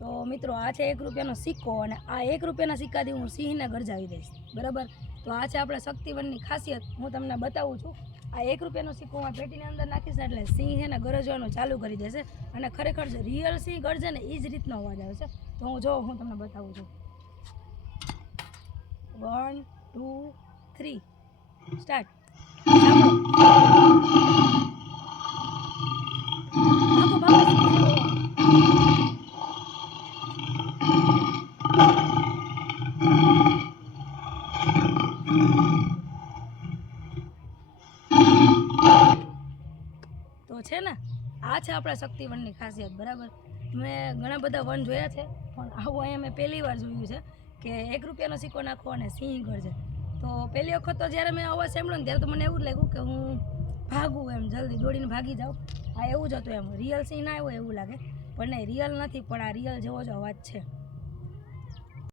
તો મિત્રો આ છે ₹1 સિક્કો અને આ ₹1 સિક્કાથી હું સિંહને ગરજાવી દઈશ, બરાબર? તો આ છે આપણે શક્તિવનની ખાસિયત, હું તમને બતાવું છું. આ ₹1 સિક્કો હું પેટીની અંદર નાખીશ ને એટલે સિંહ છે ને ગરજવાનું ચાલુ કરી દેશે અને ખરેખર જે રિયલ સિંહ ગરજે ને એ જ રીતનો અવાજ આવે છે. તો હું તમને બતાવું છું. 1 2 3 સ્ટાર્ટ. તો છે ને આ છે આપણા શક્તિવનની ખાસિયત, બરાબર? મેં ઘણા બધા વન જોયા છે પણ આવું અહીંયા મેં પહેલી વાર જોયું છે કે ₹1 સિક્કો નાખો અને સિંહ ગરજે. તો પહેલી વખત તો જ્યારે મેં અવાજ સાંભળ્યો ને ત્યારે તો મને એવું જ લાગ્યું કે હું ભાગું, એમ જલ્દી દોડીને ભાગી જાઉં. આ એવું જ હતું, એમ રિયલ સિંહ ના આવ્યો એવું લાગે, પણ નહીં, રિયલ નથી, પણ આ રિયલ જેવો જ અવાજ છે.